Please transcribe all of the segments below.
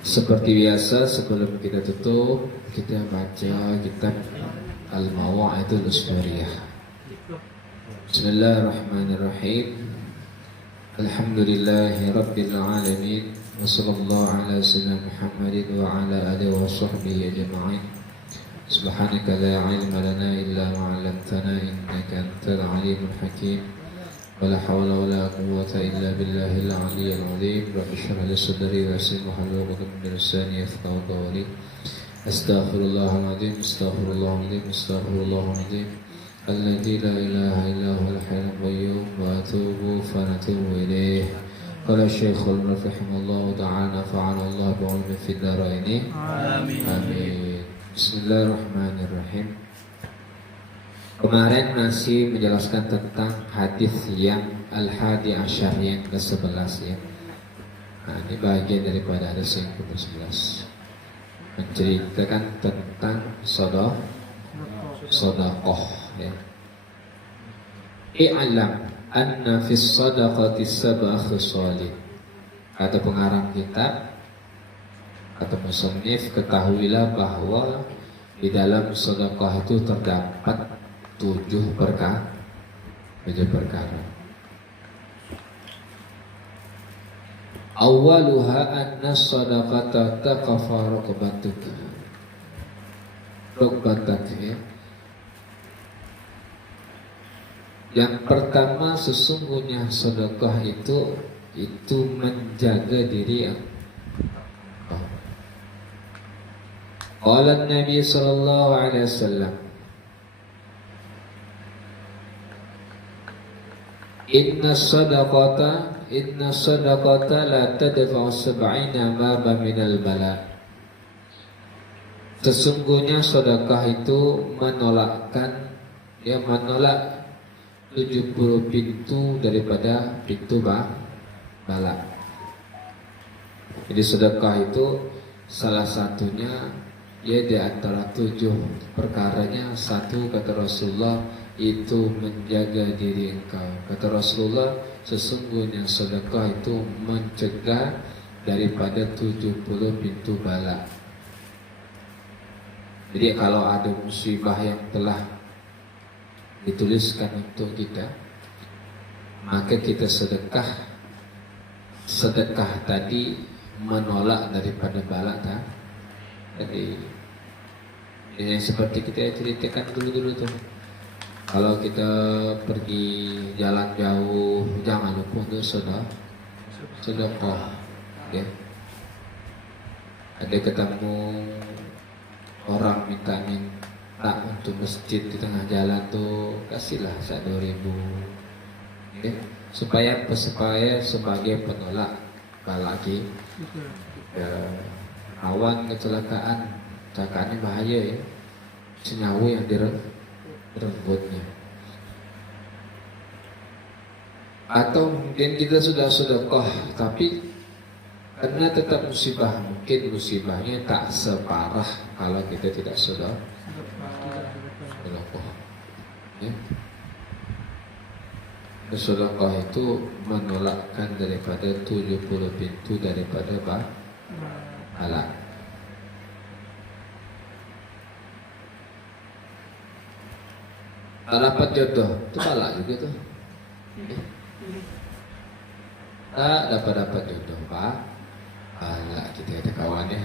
Seperti biasa sebelum kita tutup, kita baca kitab Al-Mawa'idul Usburiyah. Bismillahirrahmanirrahim. Alhamdulillahi Rabbil Alamin. Wa sallallahu ala sayyidina Muhammadin wa ala alihi wa sahbihi ajma'in. Subhanaka la ilma lana illa ma 'allamtana innaka antal alimul hakim. ولا حول ولا قوة إلا بالله العلي العظيم. رب اشرح لي صدري ويسر لي أمري واحلل من لساني يفقهوا قولي. أستغفر الله العظيم أستغفر الله العظيم أستغفر الله العظيم الذي لا إله إلا هو الحي القيوم وأتوب فنتوب إليه. قال الشيخ رحمه الله تعالى نفعنا الله بعلمه في الدارين آمين آمين. بسم الله الرحمن الرحيم. Kemarin masih menjelaskan tentang hadis yang Al-Hadi Asyar yang ke-11 ya. Nah, ini bagian daripada hadis yang ke-11. Menceritakan tentang sedekah ya. I'lam anna fis sadaqati sab'a khisalin. Kata pengarang kitab atau musannif, ketahuilah bahwa di dalam sedekah itu terdapat 7 perkara. Awaluha anna sadaqata taqafa raqbatuk. Ya. Yang pertama, sesungguhnya sedekah itu menjaga diri. Qala Nabi sallallahu alaihi wasallam, Inna sadaqata la tadfa'u sab'ina baba minal bala. Sesungguhnya sedekah itu menolak 70 pintu daripada pintu bala. Jadi sedekah itu salah satunya di antara 7 perkaranya, satu kata Rasulullah itu menjaga diri engkau. Kata Rasulullah, sesungguhnya sedekah itu mencegah daripada 70 pintu bala. Jadi kalau ada musibah yang telah dituliskan untuk kita, maka kita sedekah. Sedekah tadi menolak daripada bala tak? Jadi yang seperti kita ceritakan dulu tuh. Kalau kita pergi jalan jauh, jangan lupa untuk sedekah. Ya. Ada ketemu orang minta untuk masjid di tengah jalan tuh, kasihlah 2.000. Ya. Supaya sebagai penolak lagi. Ya, awan kecelakaannya bahaya ya. Senyawa yang direbutnya. Atau mungkin kita sudah sedekah, tapi karena tetap musibah, mungkin musibahnya tak separah kalau kita tidak sedekah. Ya. Sedekah itu menolakkan daripada 70 pintu daripada bala. Dapat jodoh itu bala juga tuh. Tak dapat jodoh pak, bala kita ada kawannya.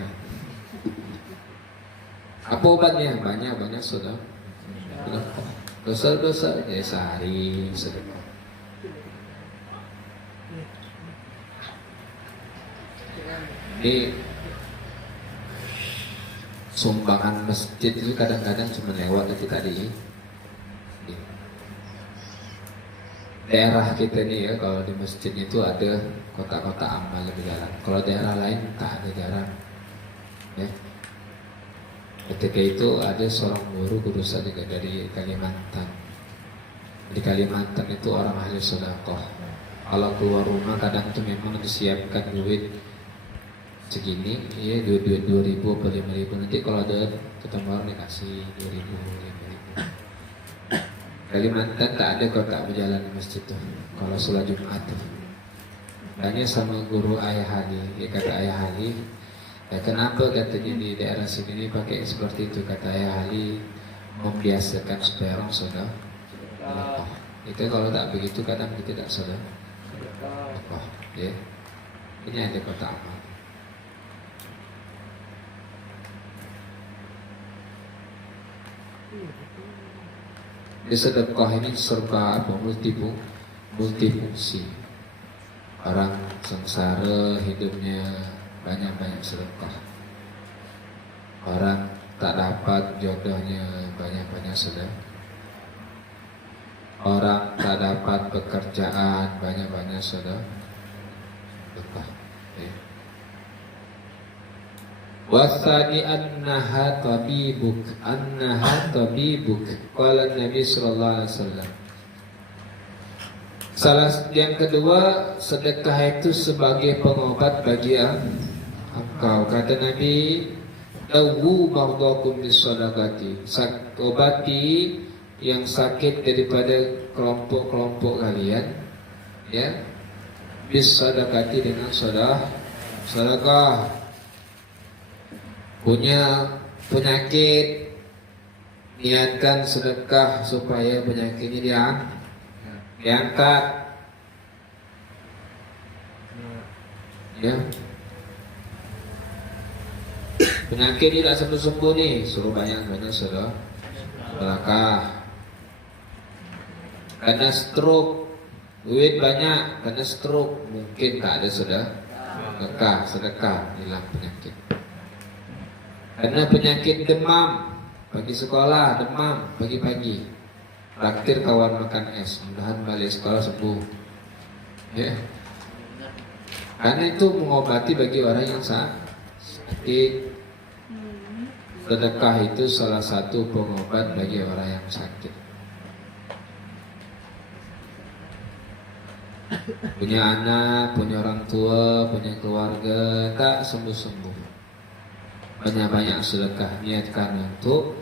Apa obatnya? Banyak sudah. Dosa-dosa ya sehari sedekah. Ini sumbangan masjid itu kadang-kadang cuma lewat tadi. Daerah kita nih ya, kalau di masjid itu ada kotak-kotak amal lebih jalan. Kalau daerah lain tak ada, jarang. Ya. Ketika itu ada seorang guru juga dari Kalimantan. Di Kalimantan itu orang ahli sedekah. Kalau keluar rumah kadang tuh memang disiapkan duit segini, ya 2.000 atau 5.000. Nanti kalau ada ketemu orang dikasih 2.000, 5.000. Kalimantan tak ada kotak berjalan di masjid tuh kalau sholat Jumat tuh. Tanya sama guru Ayah Ali, dia kata Ayah Ali, Ya, kenapa katanya di daerah sini pakai seperti itu, kata Ayah Ali, membiasakan supaya orang sudah sedekah. Itu kalau tak begitu kadang kita tak sedekah. Ya. Ini ada kotak amal. Di sedekah ini serba apa, multifungsi. Orang sengsara hidupnya banyak-banyak sedekah. Orang tak dapat jodohnya banyak-banyak sedekah. Orang tak dapat pekerjaan banyak-banyak sedekah. Wasani annaha tabibuk, qala Nabi sallallahu alaihi wasallam. Salah yang kedua, sedekah itu sebagai pengobat bagi engkau. Kata Nabi, dawu mardakum bisadaqati, obati yang sakit daripada kelompok-kelompok kalian, ya, bisadaqati dengan sedekah. Punya penyakit, niatkan sedekah supaya penyakitnya diangkat. Ya. Penyakit ini tidak sembuh-sembuh nih, suruh banyak-banyak sedekah. Karena stroke, duit banyak, karena stroke mungkin tak ada sedekah hilang penyakit. Karena penyakit demam, pagi sekolah demam pagi-pagi, traktir kawan makan es, mudahan balik sekolah sembuh. Ya. Karena itu mengobati bagi orang yang sakit. Sedekah itu salah satu pengobat bagi orang yang sakit. Punya anak, punya orang tua, punya keluarga, tak sembuh-sembuh. Banyak-banyak sedekah, niatkan untuk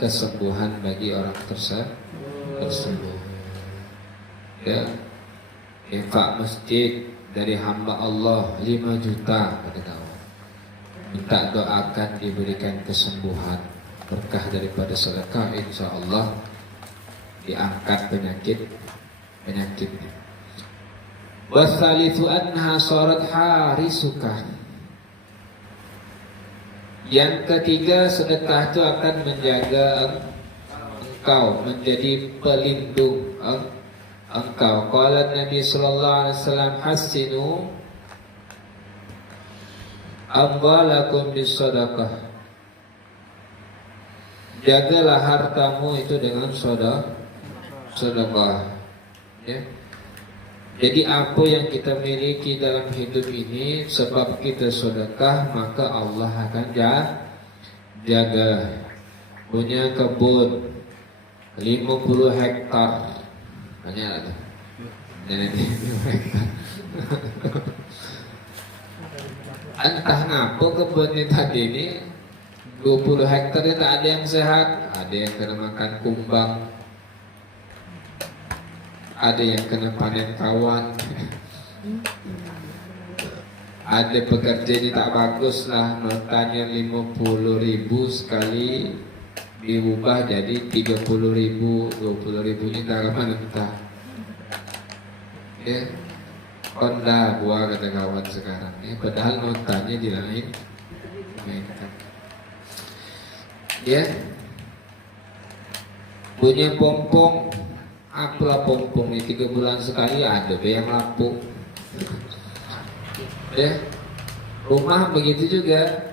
kesembuhan bagi orang tersebut. Ya, infak masjid dari hamba Allah 5 juta kata kawan. Minta doakan diberikan kesembuhan, berkah daripada sedekah, insya Allah diangkat penyakitnya. Wasalithu anha sarat harisuka. Yang ketiga, sedekah itu akan menjaga engkau, menjadi pelindung engkau. Qala Nabi sallallahu alaihi wasallam, hassinu amwalakum bisadaqah. Jagalah hartamu itu dengan sedekah. Ya. Jadi apa yang kita miliki dalam hidup ini, sebab kita sedekah, maka Allah akan jaga. Punya kebun 50 hektar, banyak lah. Jadi 50 hektar. Entah ngapa kebunnya tadi ini 20 hektar tak ada yang sehat, ada yang kena makan kumbang, ada yang kena panen kawan, ada pekerja ini tak bagus lah, notanya 50.000 sekali diubah jadi 30.000, 20.000 ini tak mana entah. Ya, konda buah kata kawan sekarang. Ya, padahal notanya di lain. Ya, punya pompong. Apalah pompong ini 3 bulan sekali ada yang lapuk. Ya, rumah begitu juga.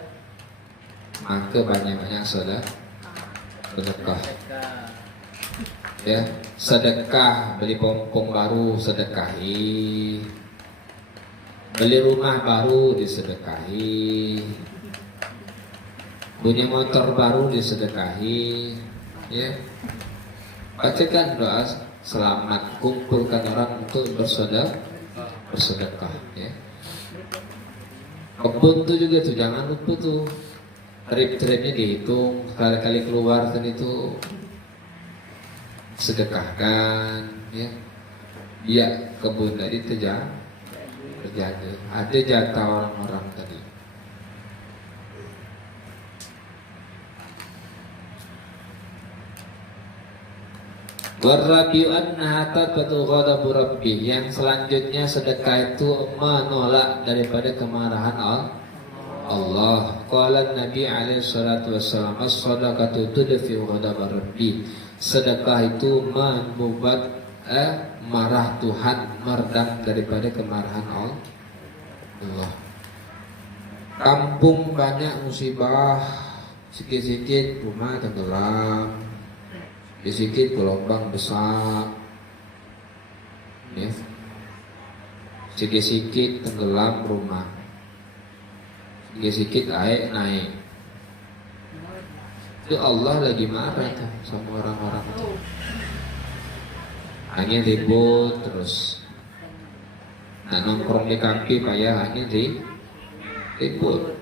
Maka banyak-banyak sedekah. Ya, sedekah, beli pompong baru sedekahi, beli rumah baru disedekahi, punya motor baru disedekahi. Ya, bacakan doa selamat, kumpulkan orang untuk bersedekah. Ya. Kebun tuh juga tuh, jangan lupa tuh trip-tripnya dihitung, kali-kali keluar kan itu sedekahkan, ya. Biar kebun tadi terjaga. Ada jatah orang-orang tadi. Warabiu annaha tabatu ghadabu rabbi. Yang selanjutnya sedekah itu menolak daripada kemarahan Allah. Qala Nabi alaihi salatu wassalam, as-sadaqatu tudfi'u ghadab rabbi. Sedekah itu membuat marah Tuhan, meredam daripada kemarahan Allah. Kampung banyak musibah, sikit-sikit rumah tenggelam, sikit gelombang besar, ya. Sikit-sikit tenggelam rumah, sikit-sikit air naik. Itu Allah lagi marah tuh sama orang-orang itu. Hanya ribut terus. Nah, nongkrong di kaki payah hanya ribut.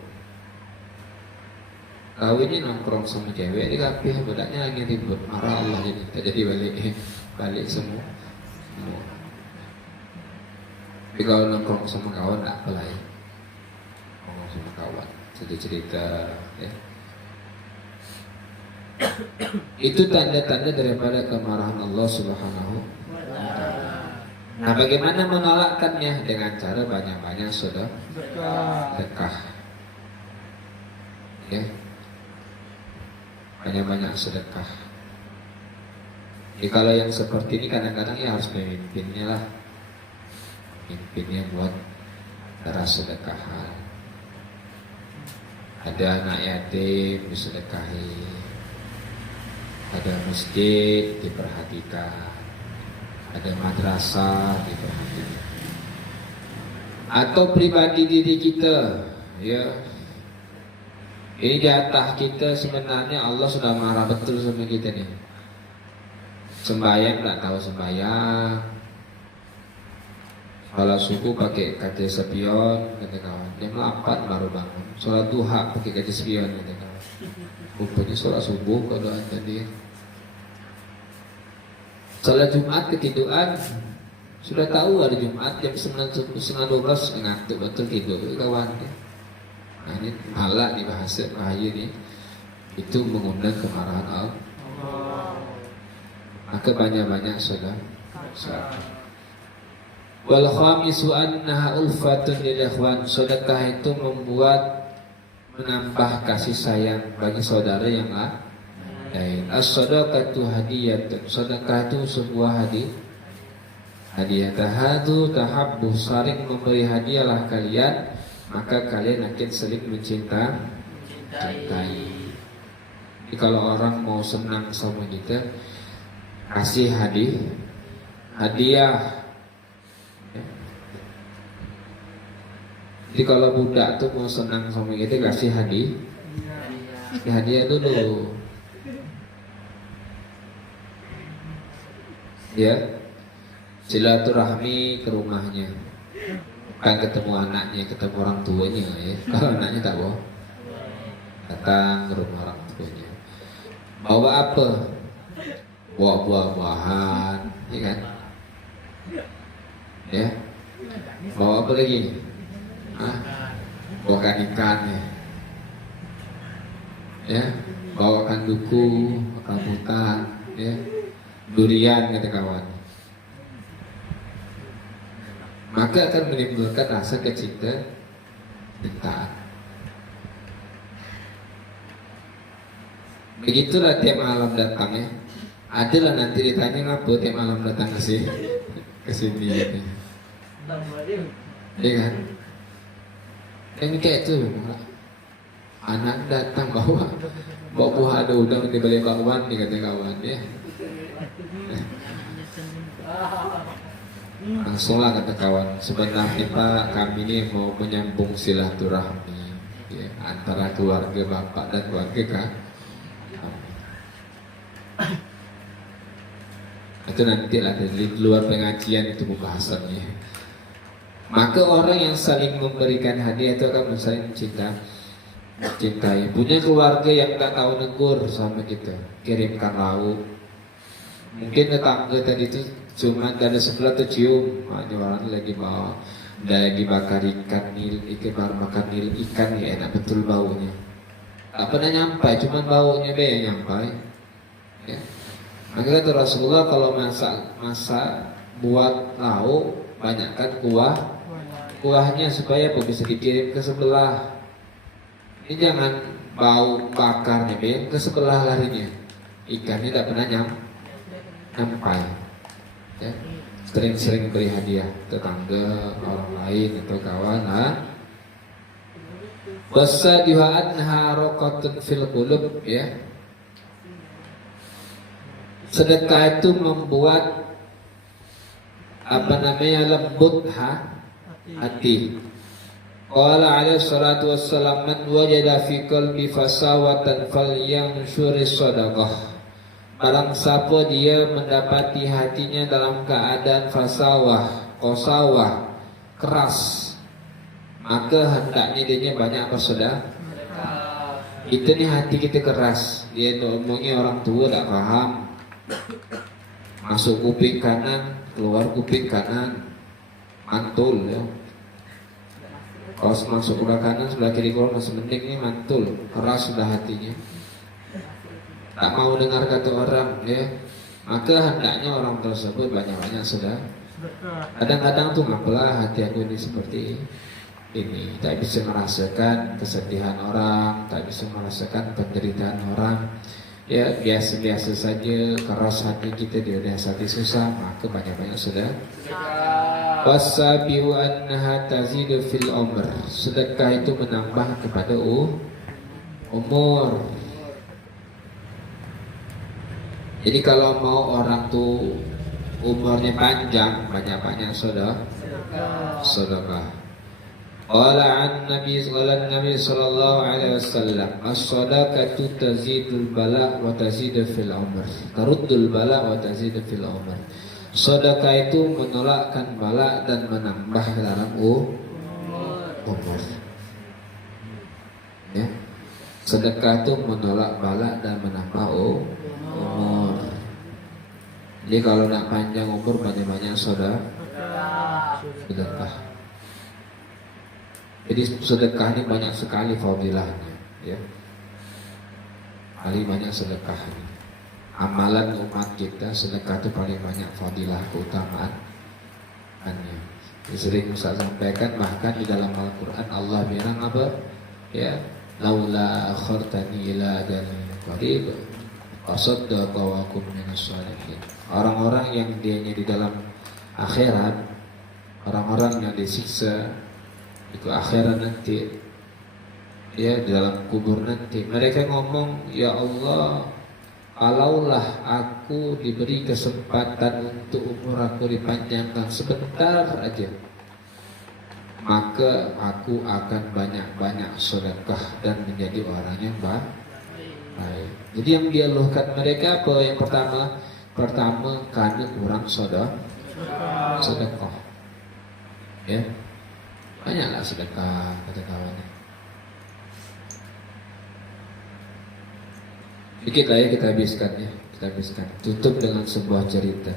Kawinnya nongkrong sama cewek di kafe, bedanya lagi ribut, marah Allah jadi balik semua. Tapi kalau nongkrong sama kawan tak apalah ya, nongkrong sama kawan cerita ya. Itu tanda-tanda daripada kemarahan Allah Subhanahu wa Ta'ala. Nah, bagaimana menolakkannya? Dengan cara banyak-banyak sedekah. Ya. Banyak-banyak sedekah. Jadi kalau yang seperti ini kadang-kadang ya harus memimpinnya lah. Mimpinnya buat cara sedekahan. Ada anak yatim disedekahi. Ada masjid diperhatikan. Ada madrasah diperhatikan. Atau pribadi diri kita, ya. Ini jatah kita sebenarnya Allah sudah marah betul sama kita nih. Sembahyang tak tahu sembahyang. Sholat subuh pakai kaca spion, kata kawan. Jam 8 baru bangun. Sholat duha pakai kaca spion, kata kawan. Rupanya sholat subuh kalau tadi. Sholat Jumat ketiduran. Sudah tahu hari Jumat jam 9:30 ngantuk betul tidur kawan. Nah, ini malah dibahas bahaya nih. Itu mengundang kemarahan Allah. Maka banyak-banyak sedekah. Wal khamisu annaha ulfatun lil ikhwan. Sedekah itu menambah kasih sayang bagi saudara yang lain. As-sadaqatu hadiyatun. Sedekah itu sebuah hadiah. Tahadu tahabbu, saling memberi hadiahlah kalian, maka kalian akan saling mencintai. Jadi kalau orang mau senang sama kita, kasih hadiah. Jadi kalau budak tuh mau senang sama kita, kasih hadiah dulu. Ya, silaturahmi ke rumahnya, bukan ketemu anaknya, ketemu orang tuanya ya. Kalau anaknya tak mau datang ke rumah orang tuanya, bawa apa? Bawa buah-buahan, ya kan? Ya, bawa apa lagi? Bawakan ikan ya, bawakan duku, rambutan, ya. Durian, kata kawan. Maka akan menimbulkan rasa kecintaan. Begitulah tiap malam datang ya. Adalah nanti ditanya ngapa tiap malam datang ke sini gitu. Iya kan? Ini kayak itu memang. Anak datang bawa buah ada udang di balik bakwan, dikata kawan ya. Langsunglah kata kawan, sebenarnya Pak, kami ini mau menyambung silaturahmi ya, antara keluarga bapak dan keluarga kami. Itu nanti lah di luar pengajian itu pembahasannya. Maka orang yang saling memberikan hadiah itu akan saling mencintai. Punya keluarga yang tak tahu negur sama kita, kirimkan lauk. Mungkin tetangga tadi itu cuma dari sebelah tercium, orang lagi bawa, lagi bakar ikan makan nil ikan ya, enak betul baunya. Tak pernah nyampai, cuma baunya be yang nyampai. Ya. Maka kata Rasulullah kalau masak buat lauk banyakkan kuahnya supaya bisa dikirim ke sebelah. Ini jangan bau bakarnya ke sebelah larinya. Ikannya tidak pernah nyampai. Ya. Sering-sering beri hadiah tetangga, orang lain atau kawan. Wasadiha anha raqatun fil qulub, ya. Sedekah itu membuat lembut hati. Qala alaihi salatu wassalam, man wajada fi qalbi fasawatan falyanshur sadaqah. Barang siapa dia mendapati hatinya dalam keadaan qasawah, keras, maka hendaknya dia banyak bersedekah. Itu nih hati kita keras, dia ngomongnya orang tua tak paham, masuk kuping kanan, keluar kuping kanan, mantul ya. Kalau masuk sebelah kanan, sebelah kiri keluar masih mending, nih mantul, keras sudah hatinya, tak mau dengar kata orang ya. Maka hendaknya orang tersebut banyak-banyak sudah. Kadang-kadang tuh ngapalah hati aku ini seperti ini, tak bisa merasakan kesedihan orang, tak bisa merasakan penderitaan orang. Ya biasa-biasa saja, keras hati kita, dia hati susah, maka banyak-banyak sudah. Wasabihu annaha tazidu fil umr. Sedekah itu menambah kepada umur. Jadi kalau mau orang tuh umurnya panjang, banyak-banyak sedekah. Qala an Nabi sallallahu alaihi wasallam, as-sadaqatu tazidul bala wa tazidu fil umr. Taruddul bala wa tazidu fil umr. Sedekah itu menolakkan bala dan menambah dalam umur. Ya. Sedekah itu menolak bala dan menambah umur. Jadi kalau nak panjang umur, banyak-banyak sedekah. Jadi sedekah ini banyak sekali fadilahnya, ya. Paling banyak sedekah ini. Amalan umat kita, sedekah itu paling banyak fadilah, keutamaannya. Sering Ustaz sampaikan, bahkan di dalam Al-Quran Allah bilang apa? Ya, laula akhartani ila ajalin qarib asaddaqa wa akum minas shalihin. Orang-orang yang dianya di dalam akhirat, orang-orang yang disiksa itu akhirat nanti, ya, di dalam kubur nanti, mereka ngomong, ya Allah, kalaulah aku diberi kesempatan untuk umur aku dipanjangkan sebentar aja, maka aku akan banyak-banyak sedekah dan menjadi orang yang baik. Jadi yang dialuhkan mereka apa? Yang pertama karena kurang sedekah. Ya, banyaklah sedekah, kata kawannya. Dikit lah ya, kita habiskan. Tutup dengan sebuah cerita.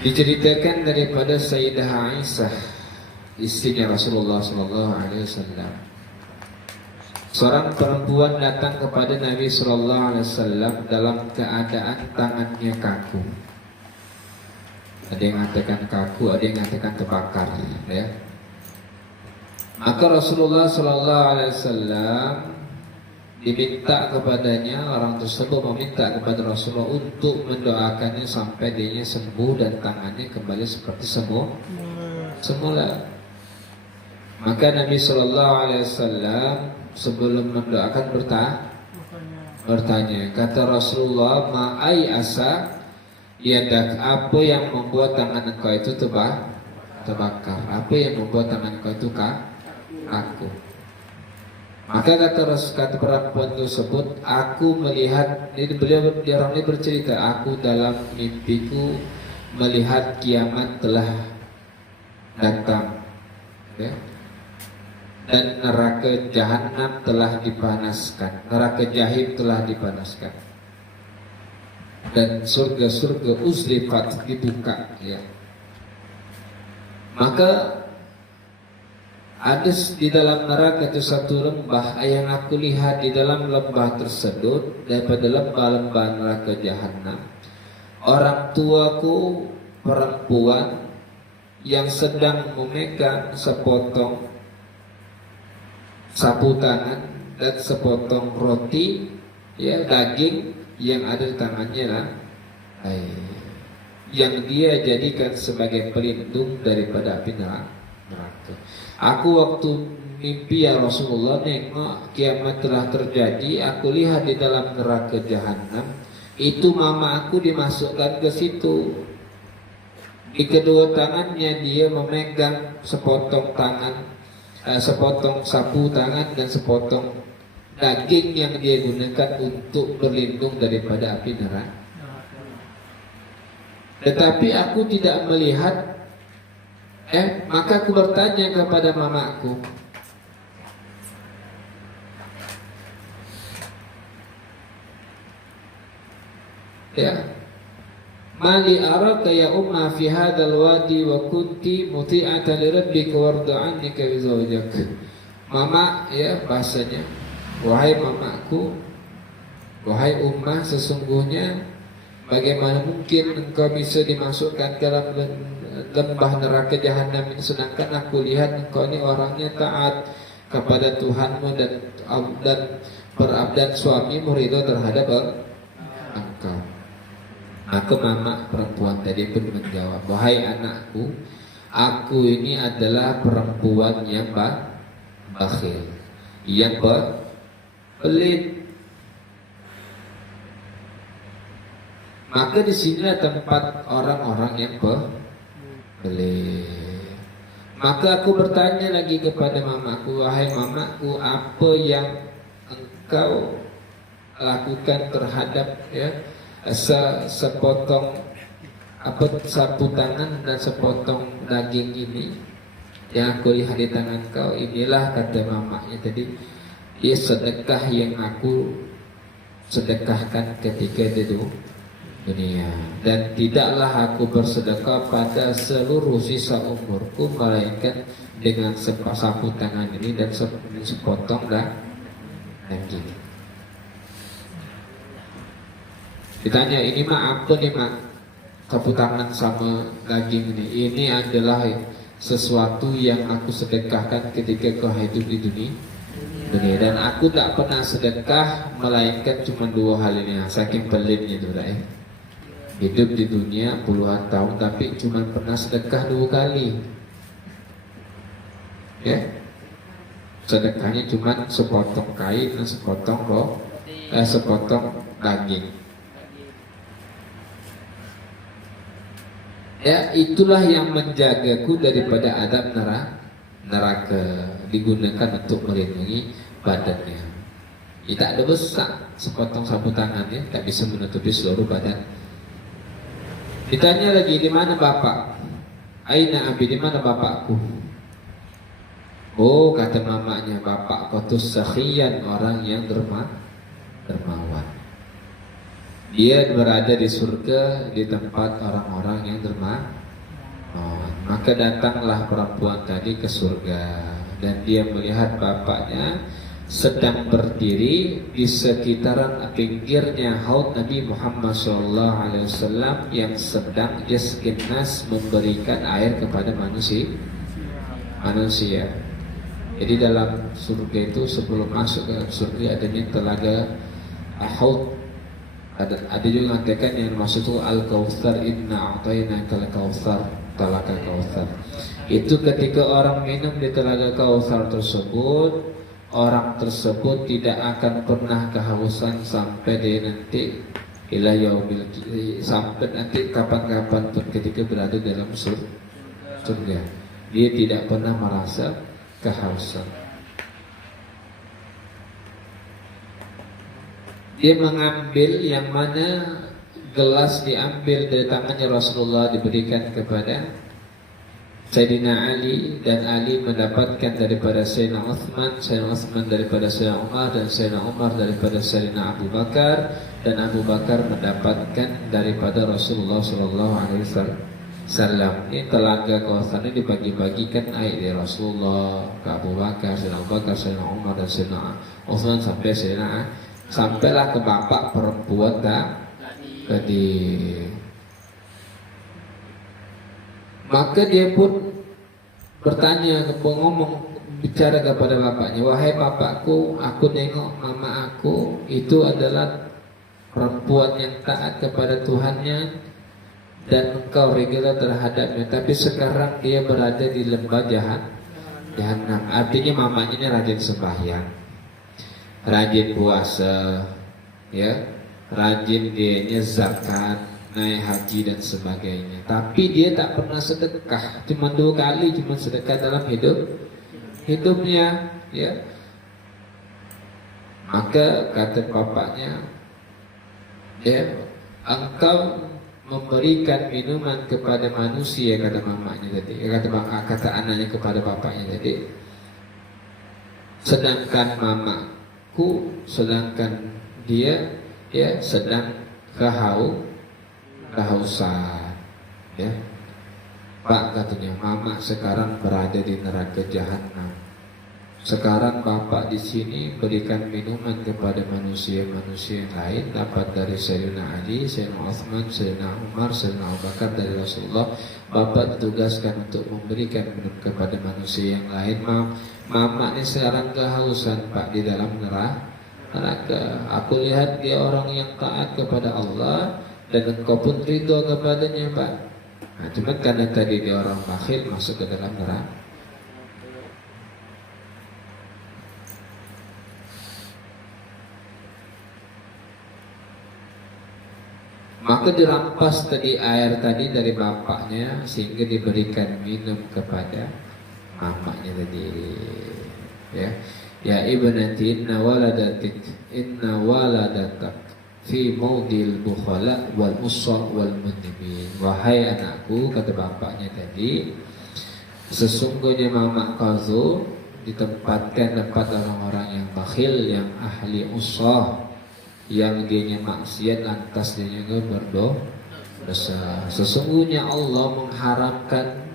Diceritakan daripada Sayyidah Aisyah, istrinya Rasulullah SAW. Seorang perempuan datang kepada Nabi SAW dalam keadaan tangannya kaku. Ada yang mengatakan kaku, ada yang mengatakan terbakar, ya. Maka Rasulullah SAW diminta kepadanya, orang tersebut meminta kepada Rasulullah untuk mendoakannya sampai dia sembuh dan tangannya kembali seperti semula. Maka Nabi SAW sebelum mendoakan bertanya, kata Rasulullah, ma'ai asa yadak, apa yang membuat tangan engkau itu terbakar? Apa yang membuat tangan engkau itu kaku? Maka kata perempuan tersebut, aku melihat, dia orang ini bercerita, aku dalam mimpiku melihat kiamat telah datang, ya? Dan neraka jahanam telah dipanaskan, neraka jahim telah dipanaskan, dan surga-surga uzlifat dibuka, ya. Maka Ada di dalam neraka itu satu lembah yang aku lihat di dalam lembah tersebut daripada lembah-lembah neraka jahanam. Orang tuaku perempuan yang sedang memegang sepotong sapu tangan dan sepotong roti, ya, daging yang ada di tangannya lah, yang dia jadikan sebagai pelindung daripada api neraka. Aku waktu mimpi ya Rasulullah, nengok kiamat telah terjadi, aku lihat di dalam neraka jahanam, itu mama aku dimasukkan ke situ. Di kedua tangannya dia memegang sepotong sapu tangan dan sepotong daging yang dia gunakan untuk berlindung daripada api neraka. Tetapi aku tidak melihat. Maka aku bertanya kepada mamaku, mali araka ya umma fi hadzal wadi wa kunti muti'atan li rabbika warda 'annika bi zawjak. Mama, ya, bahasanya, wahai mamaku, wahai ummah, sesungguhnya bagaimana mungkin engkau bisa dimasukkan ke dalam lembah neraka jahanam ini, sedangkan aku lihat engkau ini orangnya taat kepada Tuhanmu dan berabdan suamimu ridho terhadap engkau. Maka mama perempuan tadi pun menjawab, wahai anakku, aku ini adalah perempuan yang bakhil, yang pelit. Maka di sini tempat orang-orang yang pelit. Maka aku bertanya lagi kepada mamaku, wahai mamaku, apa yang engkau lakukan terhadap, ya, sepotong sapu tangan dan sepotong daging ini yang aku lihat di tangan kau? Inilah, kata mamanya tadi, ya, sedekah yang aku sedekahkan ketika di dunia, dan tidaklah aku bersedekah pada seluruh sisa umurku melainkan dengan sapu tangan ini dan sepotong daging. Ditanya, ini mah apa nih mak, sapu tangan sama daging ini? Ini adalah sesuatu yang aku sedekahkan ketika kau hidup di dunia, dan aku tak pernah sedekah melainkan cuma dua hal ini. Saking pelitnya itu, hidup di dunia puluhan tahun tapi cuma pernah sedekah 2 kali. Ya, sedekahnya cuma sepotong kain dan sepotong daging. Ya, itulah yang menjagaku daripada adab neraka, digunakan untuk melindungi badannya. Tidak ada besar sepotong sapu tangannya, tak bisa menutupi seluruh badan. Ditanya lagi, di mana bapak? Aina abi, di mana bapakku? Oh, kata mamanya, bapak kau tu sakhiyan, orang yang dermawan. Dia berada di surga di tempat orang-orang yang dermawan. Maka datanglah perempuan tadi ke surga dan dia melihat bapaknya sedang berdiri di sekitaran pinggirnya haud Nabi Muhammad SAW yang sedang yaskinnas memberikan air kepada manusia. Jadi dalam surga itu sebelum masuk ke surga adanya telaga haud. Ada juga mengatakan yang maksud itu al-kautsar, inna a'tainaka al-kautsar, telaga kautsar. Itu ketika orang minum di telaga kautsar tersebut, orang tersebut tidak akan pernah kehausan sampai dia nanti ila yaumil, sampai nanti kapan-kapan pun ketika berada dalam surga. Dia tidak pernah merasa kehausan. Dia mengambil yang mana gelas diambil dari tangannya Rasulullah diberikan kepada Sayyidina Ali, dan Ali mendapatkan daripada Sayyidina Uthman daripada Sayyidina Umar, dan Sayyidina Umar daripada Sayyidina Abu Bakar, dan Abu Bakar mendapatkan daripada Rasulullah SAW. Salam. Ini telaga kawasan ini dibagi-bagikan air dari Rasulullah ke Abu Bakar, Sayyidina Abu Bakar, Sayyidina Umar dan Sayyidina Utsman sampai Sayyidina, sampailah ke bapak perempuan tadi. Maka dia pun bertanya, ngomong, bicara kepada bapaknya, wahai bapakku, aku nengok mama aku itu adalah perempuan yang taat kepada Tuhannya dan engkau regular terhadapnya, tapi sekarang dia berada di lembah jahanam. Artinya mamanya ini rajin sembahyang, rajin puasa, ya, rajin dianya zakat, naik haji dan sebagainya. Tapi dia tak pernah sedekah, cuma 2 kali cuma sedekah dalam hidupnya, ya. Maka kata bapaknya, ya, engkau memberikan minuman kepada manusia, kata mamanya tadi, kata anaknya kepada bapaknya tadi, sedangkan dia, ya, sedang kehausan, ya. Pak, katanya, mama sekarang berada di neraka jahanam. Sekarang bapak di sini berikan minuman kepada manusia-manusia yang lain, dapat dari Sayyidina Ali, Sayyidina Utsman, Sayyidina Umar, Sayyidina Abu Bakar, dari Rasulullah. Bapak ditugaskan untuk memberikan minum kepada manusia yang lain. Mama ini sekarang kehausan, Pak, di dalam neraka. Aku lihat dia orang yang taat kepada Allah dan engkau pun ridho kepadanya, Pak. Nah, cuma karena tadi dia orang bakhil, masuk ke dalam neraka. Maka dirampas tadi air tadi dari bapaknya sehingga diberikan minum kepada mamanya tadi, ya. Ya ibnati inna waladatak fi maudil bukhala wal usra wal mudnibin. Wahai anakku, kata bapaknya tadi, sesungguhnya mama kau ditempatkan tempat orang-orang yang bakhil, yang ahli usrah, yang dianya maksiat lantas dia juga berdosa. Sesungguhnya Allah mengharamkan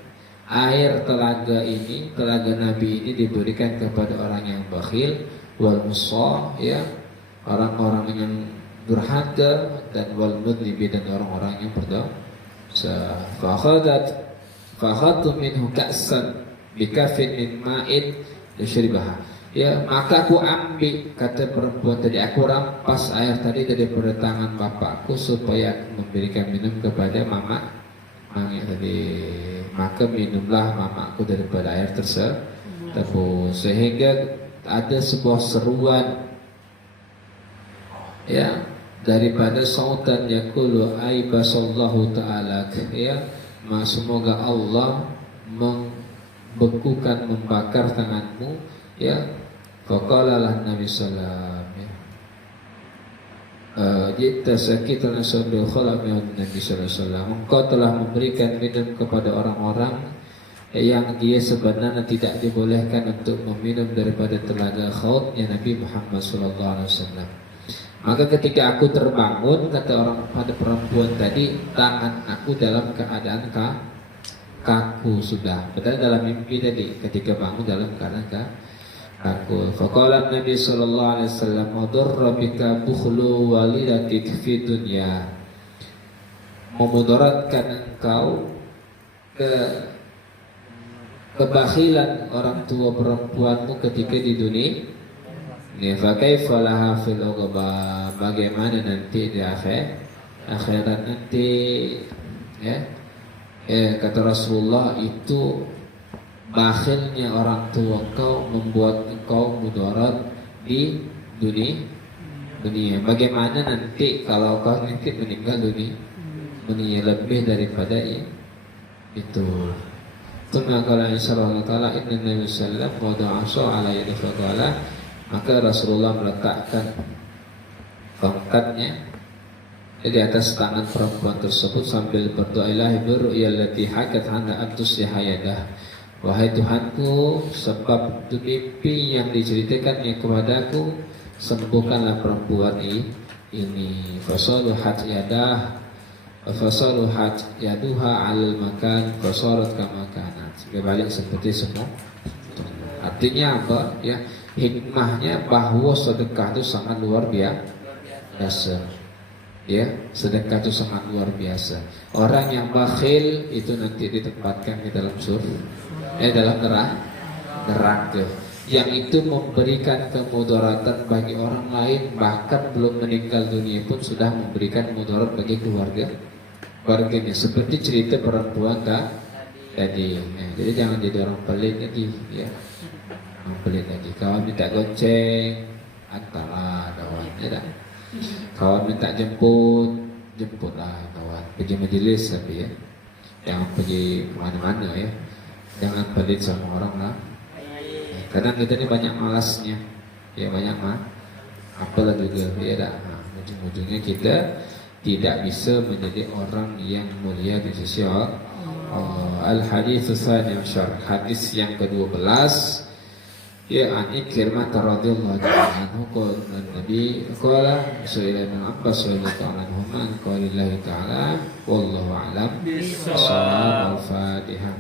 air telaga ini, telaga Nabi ini diberikan kepada orang yang bakhil, wal musah, ya, orang-orang yang durhaka, dan wal mudlibi, dan orang-orang yang berdosa. Fakhadtu minhu ka'san bikafin min ma'in yashribaha. Ya, maka aku ambil, kata perempuan tadi, aku rampas air tadi dari tangan bapakku supaya memberikan minum kepada mama tadi. Maka minumlah mamaku daripada air tersebut, sehingga ada sebuah seruan, ya, daripada sautan yaqulu aibasallahu ta'ala, ya, semoga Allah membekukan, membakar tanganmu, ya. Faqalalah Nabi sallallahu alaihi wasallam, jita sakitana sallu khalaqan Nabi sallallahu alaihi wasallam, engkau telah memberikan minum kepada orang-orang yang dia sebenarnya tidak dibolehkan untuk meminum daripada telaga khautnya Nabi Muhammad sallallahu alaihi wasallam. Maka ketika aku terbangun, kata orang pada perempuan tadi, tangan aku dalam keadaan kaku sudah. Padahal dalam mimpi tadi, ketika bangun dalam keadaan kaku. Faqala Nabi sallallahu alaihi wasallam, "Adarra bika bukhlu walidatik fi dunya." Memudaratkan engkau kebakhilan orang tua perempuanmu ketika di dunia. Fa kaifa laha fil uqba, bagaimana nanti di akhirat nanti, ya. Kata Rasulullah, itu bakhilnya orang tua engkau membuat engkau mudarat di dunia. Bagaimana nanti kalau kau nanti meninggal dunia lebih daripada itu. Tuma qala insyaallah taala inna Nabi sallallahu alaihi wasallam ala yadi faqala, maka Rasulullah meletakkan tongkatnya di atas tangan perempuan tersebut sambil berdoa, ilahi birru'yallati hakat hana antus yahayadah. Wahai Tuhanku, sebab itu mimpi yang diceritakannya kepadaku, sembuhkanlah perempuan ini. Fasaluhat yadah, fasaluhat yaduha 'alal makan fasarat kama kanat. Berbalik seperti semua. Artinya apa? Ya, hikmahnya bahwa sedekah itu sangat luar biasa. Ya, sedekah itu sangat luar biasa. Orang yang bakhil itu nanti ditempatkan di dalam dalam neraka. Yang itu memberikan kemudaratan bagi orang lain, bahkan belum meninggal dunia pun sudah memberikan mudarat bagi keluarganya. Seperti cerita perempuan tadi. Ya, jadi jangan jadi orang pelit lagi, ya. Orang pelit lagi. Kawan minta gonceng, antarlah kawan, ya tak? Kawan minta jemputlah kawan. Pergi majelis tapi ya, jangan pergi kemana-mana ya. Jangan pelit sama orang lah. Karena kita ini banyak malasnya, ya banyak apalah juga, ya dah. Ujung-ujungnya kita tidak bisa menjadi orang yang mulia di sisi Allah. Al-hadits tsani asyar, hadis yang ke-12, ya an Ikrimah radhiyallahu anhu qala Nabi qala sallallahu alaihi wasallam qala lillahi ta'ala wallahu a'lam. Al-Fatihah.